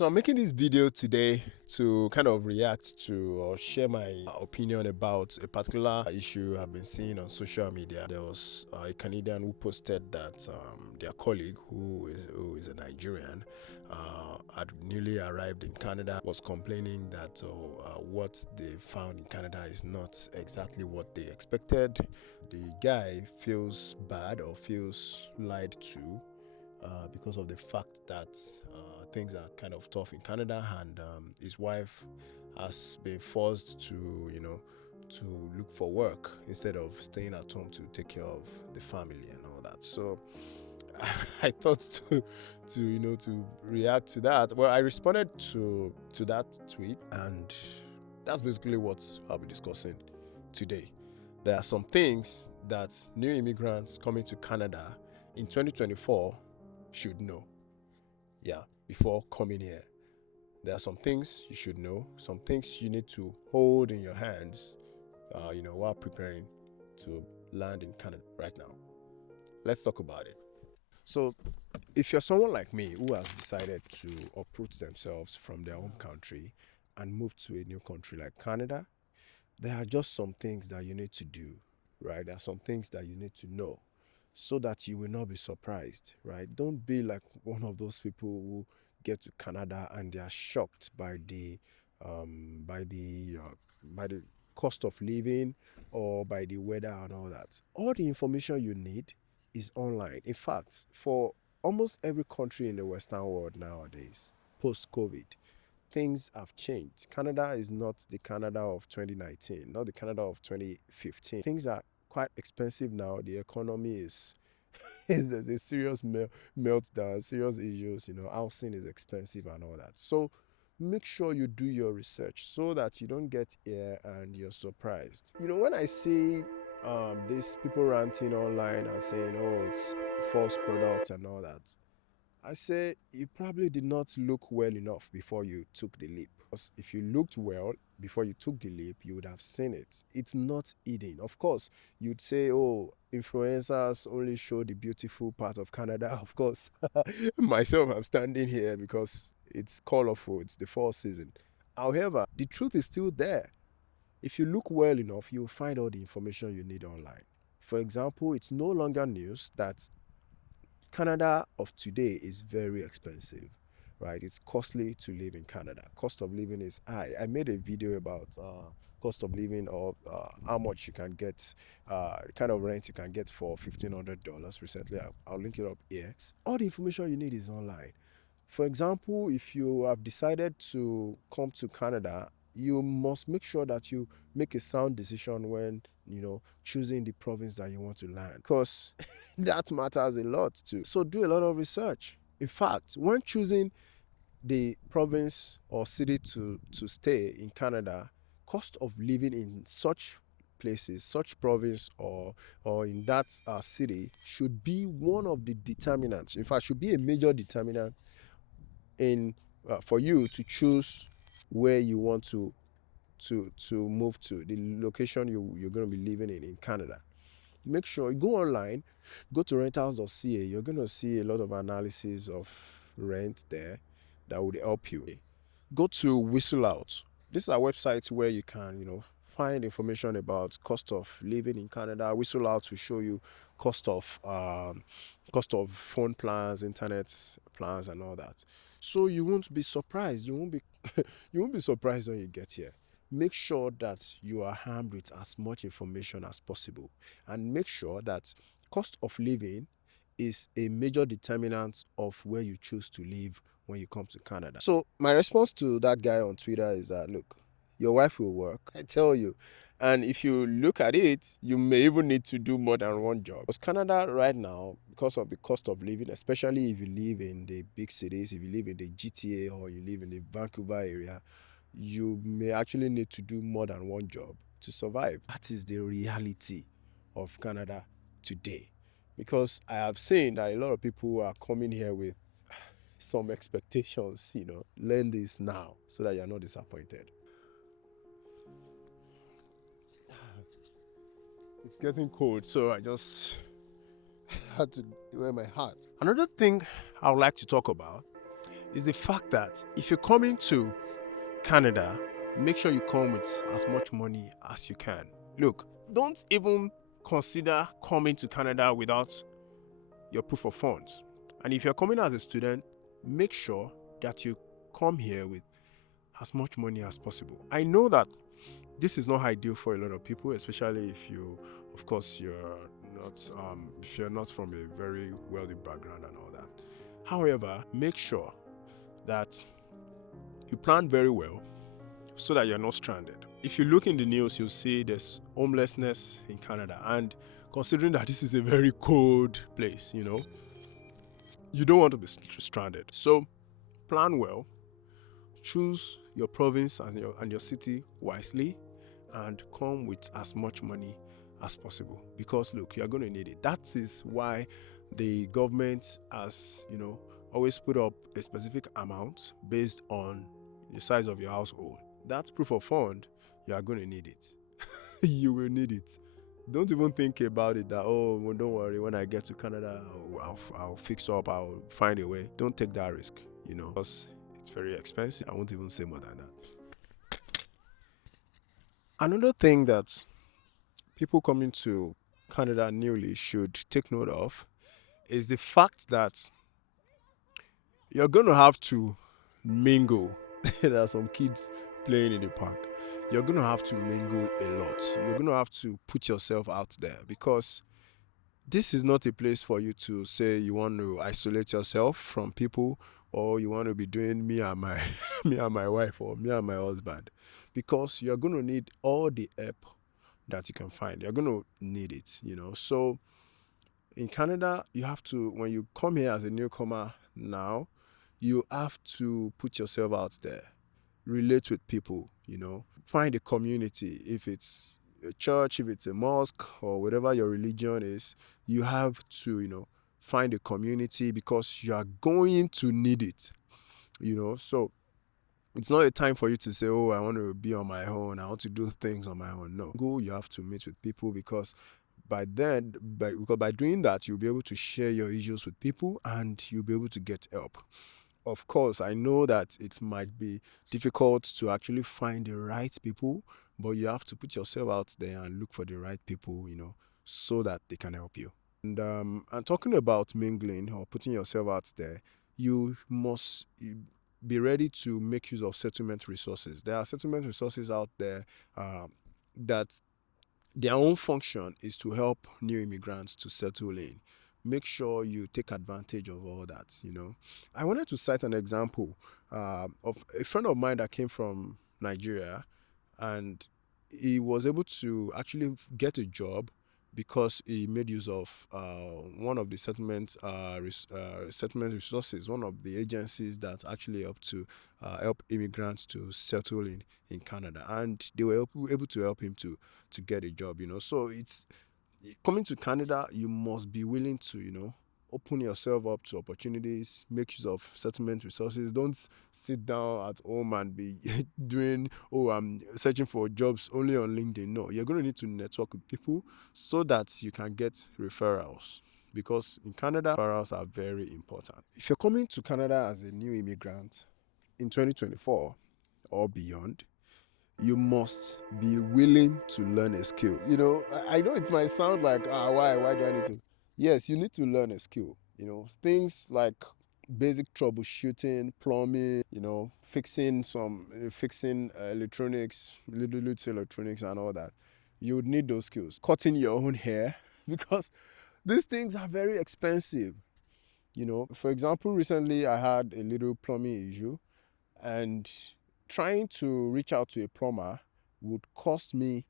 So I'm making this video today to kind of react to or share my opinion about a particular issue I've been seeing on social media. There was a Canadian who posted that their colleague, who is a Nigerian, had newly arrived in Canada, was complaining that what they found in Canada is not exactly what they expected. The guy feels bad or feels lied to because of the fact that things are kind of tough in Canada, and his wife has been forced to look for work instead of staying at home to take care of the family and all that. So I thought to react to that. Well, I responded to that tweet, and that's basically what I'll be discussing today. There are some things that new immigrants coming to Canada in 2024 should know. Yeah, before coming here. There are some things you should know, some things you need to hold in your hands, while preparing to land in Canada right now. Let's talk about it. So, if you're someone like me who has decided to uproot themselves from their home country and move to a new country like Canada, there are just some things that you need to do, right? There are some things that you need to know so that you will not be surprised, right? Don't be like one of those people who get to Canada and they are shocked by the cost of living or by the weather and all that. All the information you need is online. In fact, for almost every country in the Western world nowadays, post-COVID, things have changed. Canada is not the Canada of 2019, not the Canada of 2015. Things are quite expensive now. The economy is there's a serious meltdown, serious issues. Housing is expensive and all that. So make sure you do your research so that you don't get here and you're surprised. When I see these people ranting online and saying, "Oh, it's false products and all that," I say you probably did not look well enough before you took the leap. Because if you looked well before you took the leap, you would have seen it. It's not hidden. Of course, you'd say, "Oh, influencers only show the beautiful part of Canada." Of course, myself, I'm standing here because it's colorful, it's the fall season. However, the truth is still there. If you look well enough, you'll find all the information you need online. For example, it's no longer news that Canada of today is very expensive, right? It's costly to live in Canada. Cost of living is high. I made a video about cost of living, or how much you can get, the kind of rent you can get for $1,500 recently. I'll link it up here. All the information you need is online. For example, if you have decided to come to Canada, you must make sure that you make a sound decision when choosing the province that you want to land, because that matters a lot too. So do a lot of research. In fact, when choosing the province or city to stay in Canada, cost of living in such places, such province, or in that city should be one of the determinants. In fact, should be a major determinant in for you to choose where you want to move to, the location you're going to be living in Canada. Make sure you go online, go to rentals.ca. You're going to see a lot of analysis of rent there that would help you. Go to Whistle Out. This is a website where you can find information about cost of living in Canada. Whistle Out will show you cost of phone plans, internet plans, and all that. So you won't be surprised. You won't be surprised when you get here. Make sure that you are armed with as much information as possible, and make sure that cost of living is a major determinant of where you choose to live when you come to Canada. So my response to that guy on Twitter is that, look, your wife will work, I tell you. And if you look at it, you may even need to do more than one job. Because Canada right now, because of the cost of living, especially if you live in the big cities, if you live in the GTA or you live in the Vancouver area, you may actually need to do more than one job to survive. That is the reality of Canada today. Because I have seen that a lot of people are coming here with some expectations, learn this now so that you're not disappointed. It's getting cold, so I just had to wear my hat. Another thing I would like to talk about is the fact that if you're coming to Canada, make sure you come with as much money as you can. Look, don't even consider coming to Canada without your proof of funds. And if you're coming as a student, make sure that you come here with as much money as possible. I know that this is not ideal for a lot of people, especially if you, of course, if you're not from a very wealthy background and all that. However, make sure that you plan very well so that you're not stranded. If you look in the news, you'll see there's homelessness in Canada, and considering that this is a very cold place, you don't want to be stranded. So plan well, choose your province and your city wisely, and come with as much money as possible, because look, you're going to need it. That is why the government has always put up a specific amount based on the size of your household. That's proof of fund. You are going to need it. You will need it. Don't even think about it that, well, don't worry, when I get to Canada, I'll fix up, I'll find a way. Don't take that risk, because it's very expensive. I won't even say more than that. Another thing that people coming to Canada newly should take note of is the fact that you're going to have to mingle. There are some kids playing in the park. You're going to have to mingle a lot. You're going to have to put yourself out there, because this is not a place for you to say you want to isolate yourself from people, or you want to be doing me and my me and my wife, or me and my husband, because you're going to need all the help that you can find. You're going to need it, So in Canada, you have to, when you come here as a newcomer now, you have to put yourself out there, relate with people, find a community. If it's a church, if it's a mosque, or whatever your religion is, you have to, find a community, because you are going to need it, So it's not a time for you to say, oh, I want to be on my own, I want to do things on my own. No, you have to meet with people, because by doing that, you'll be able to share your issues with people, and you'll be able to get help. Of course, I know that it might be difficult to actually find the right people, but you have to put yourself out there and look for the right people, so that they can help you. And talking about mingling or putting yourself out there, you must be ready to make use of settlement resources. There are settlement resources out there that their own function is to help new immigrants to settle in. Make sure you take advantage of all that, I wanted to cite an example of a friend of mine that came from Nigeria, and he was able to actually get a job because he made use of one of the settlement resources, one of the agencies that actually help immigrants to settle in Canada, and they were able to help him to get a job. So it's coming to Canada, you must be willing to open yourself up to opportunities, make use of settlement resources. Don't sit down at home and be doing, I'm searching for jobs only on LinkedIn. No, you're going to need to network with people so that you can get referrals, because in Canada, referrals are very important. If you're coming to Canada as a new immigrant in 2024 or beyond, you must be willing to learn a skill. I know it might sound like, why do I need to? Yes, you need to learn a skill. Things like basic troubleshooting, plumbing, fixing electronics, little electronics and all that. You would need those skills. Cutting your own hair, because these things are very expensive. For example, recently I had a little plumbing issue, and trying to reach out to a plumber would cost me,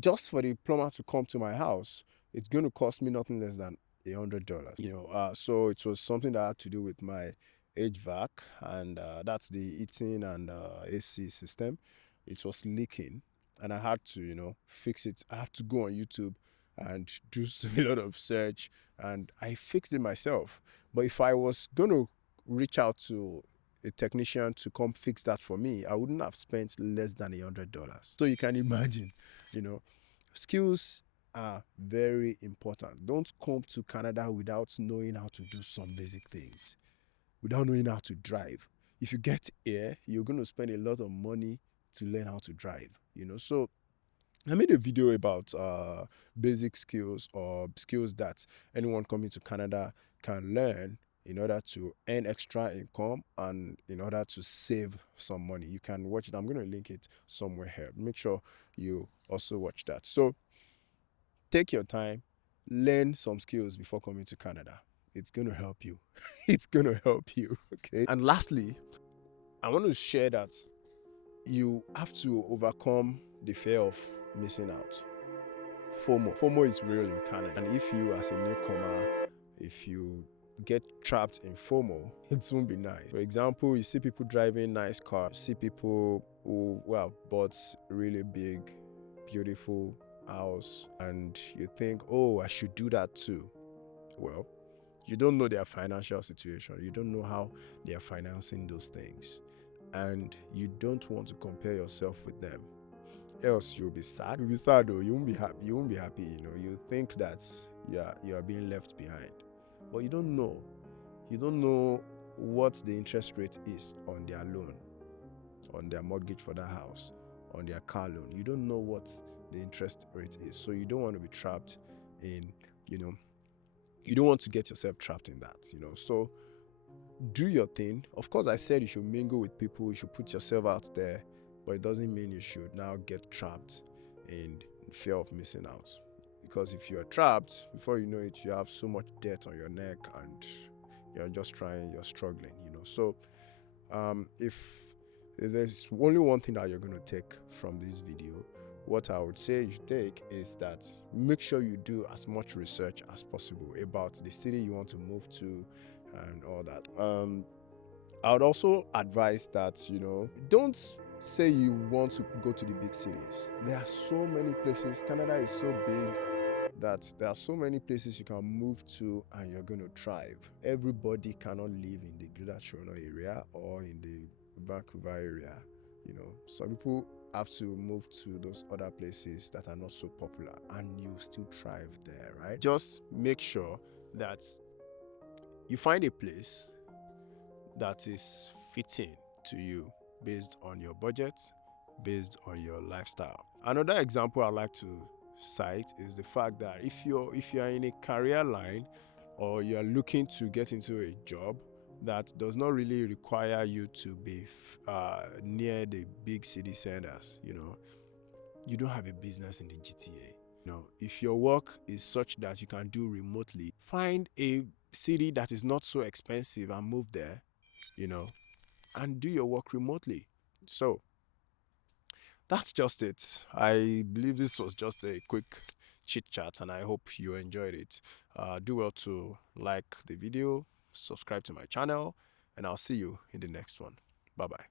just for the plumber to come to my house, it's going to cost me nothing less than $100. So it was something that had to do with my HVAC, and that's the heating and AC system. It was leaking, and I had to, fix it. I had to go on YouTube and do a lot of search, and I fixed it myself. But if I was going to reach out to a technician to come fix that for me, I wouldn't have spent less than $100. So you can imagine, skills are very important. Don't come to Canada without knowing how to do some basic things, without knowing how to drive, if you get here, you're going to spend a lot of money to learn how to drive, So I made a video about basic skills or skills that anyone coming to Canada can learn in order to earn extra income and in order to save some money. You can watch it. I'm going to link it somewhere here. Make sure you also watch that. So take your time, learn some skills before coming to Canada. It's going to help you. It's going to help you. Okay. And lastly, I want to share that you have to overcome the fear of missing out. FOMO is real in Canada. And if you, as a newcomer, if you get trapped in FOMO, it won't be nice. For example, you see people driving nice cars, see people who, bought really big, beautiful house, and you think, oh, I should do that too. Well, you don't know their financial situation. You don't know how they are financing those things. And you don't want to compare yourself with them. Else you'll be sad. You'll be sad though. You won't be happy. You won't be happy. You think that you are being left behind. But you don't know. You don't know what the interest rate is on their loan, on their mortgage for that house, on their car loan. You don't know what the interest rate is. So you don't want to be trapped in, you don't want to get yourself trapped in that, So do your thing. Of course, I said you should mingle with people, you should put yourself out there, but it doesn't mean you should now get trapped in fear of missing out. Because if you're trapped, before you know it, you have so much debt on your neck and you're just you're struggling, So if there's only one thing that you're going to take from this video, what I would say you should take is that make sure you do as much research as possible about the city you want to move to and all that. I would also advise that, don't say you want to go to the big cities. There are so many places. Canada is so big that there are so many places you can move to and you're going to thrive. Everybody cannot live in the Greater Toronto area or in the Vancouver area. Some people have to move to those other places that are not so popular and you still thrive there, right? Just make sure that you find a place that is fitting to you based on your budget, based on your lifestyle. Another example I like to cite is the fact that if you're in a career line or you're looking to get into a job that does not really require you to be near the big city centers, you don't have a business in the GTA. If your work is such that you can do remotely, find a city that is not so expensive and move there, and do your work remotely. So that's just it. I believe this was just a quick chit chat and I hope you enjoyed it. Do well to like the video, subscribe to my channel, and I'll see you in the next one. Bye bye.